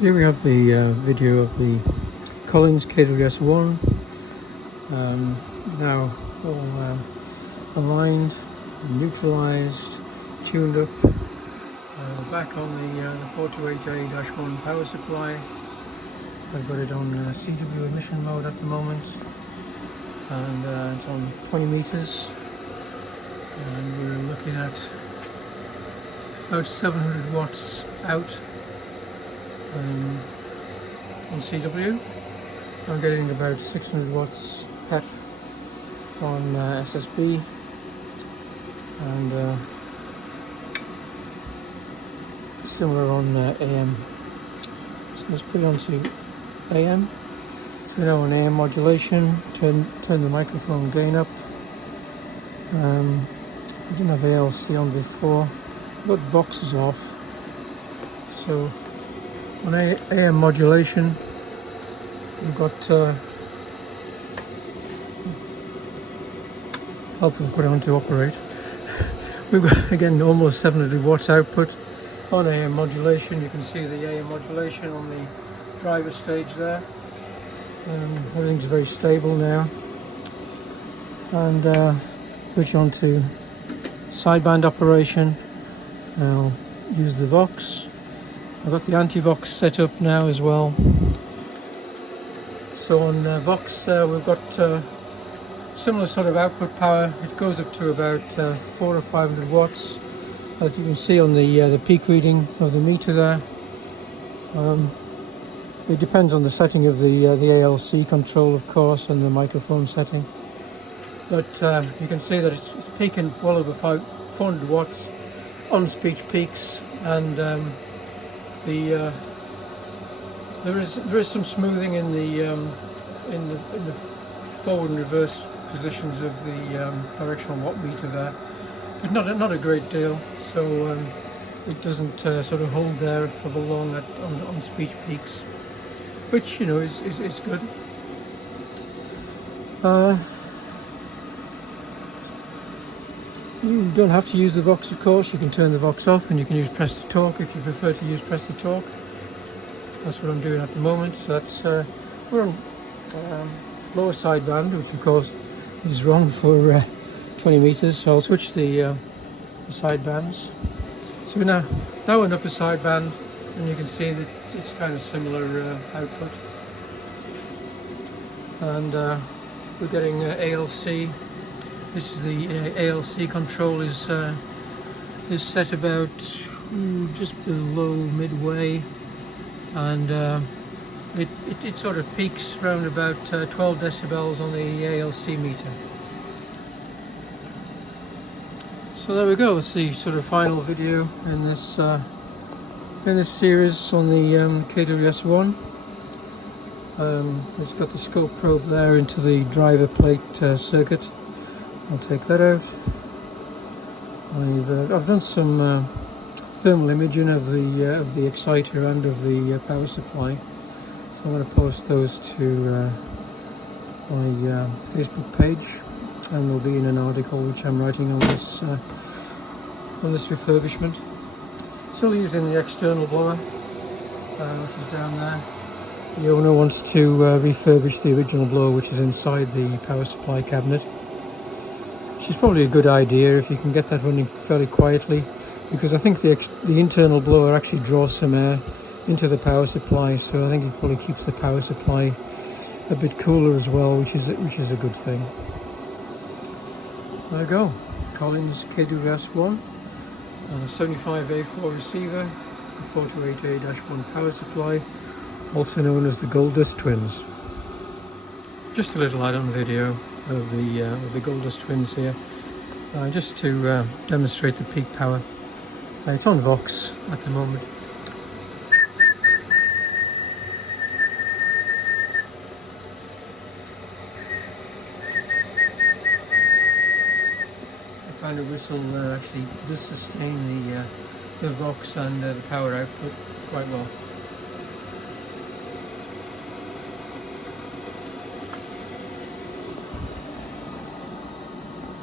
Here we have the video of the Collins KWS 1, now all aligned, neutralized, tuned up, back on the 428A-1 power supply. I've got it on CW emission mode at the moment, and it's on 20 meters, and we're looking at about 700 watts out on CW. I'm getting about 600 watts PEF on SSB, and similar on AM. So let's put it on to AM. So now on AM modulation, turn the microphone gain up. I didn't have ALC on before, but VOX is off. So on AM modulation, we've got helpful put on to operate. We've got again almost 700 watts output on AM modulation. You can see the AM modulation on the driver stage there. Everything's very stable now. And switch on to sideband operation. I'll use the VOX. I've got the anti-VOX set up now as well. So on VOX we've got similar sort of output power. It goes up to about 400 or 500 watts, as you can see on the peak reading of the meter there. It depends on the setting of the ALC control, of course, and the microphone setting. But you can see that it's peaking well over 400 watts on speech peaks, and there is some smoothing in the forward and reverse positions of the directional watt meter there, but not a great deal. So it doesn't sort of hold there for the long on speech peaks, which is good. You don't have to use the VOX, of course. You can turn the VOX off, and you can use press to talk if you prefer to use press to talk. That's what I'm doing at the moment. So that's we're on lower sideband, which of course is wrong for 20 meters. So I'll switch the sidebands. So we're now in upper sideband, and you can see that it's kind of similar output. And we're getting ALC. This is the ALC control is set about just below midway, and it sort of peaks around about 12 decibels on the ALC meter. So there we go. It's the sort of final video in this series on the KWS 1. It's got the scope probe there into the driver plate circuit. I'll take that out. I've done some thermal imaging of the exciter and of the power supply, so I'm going to post those to my Facebook page, and they'll be in an article which I'm writing on this refurbishment. Still using the external blower, which is down there. The owner wants to refurbish the original blower, which is inside the power supply cabinet. Which is probably a good idea if you can get that running fairly quietly, because I think the internal blower actually draws some air into the power supply, so I think it probably keeps the power supply a bit cooler as well, which is a good thing. There we go. Collins KWS 1, 75A4 receiver, 428A-1 power supply, also known as the Gold Dust Twins. Just a little add-on video of the Gold Dust Twins here, just to demonstrate the peak power. It's on VOX at the moment. I found a whistle actually does sustain the VOX and the power output quite well.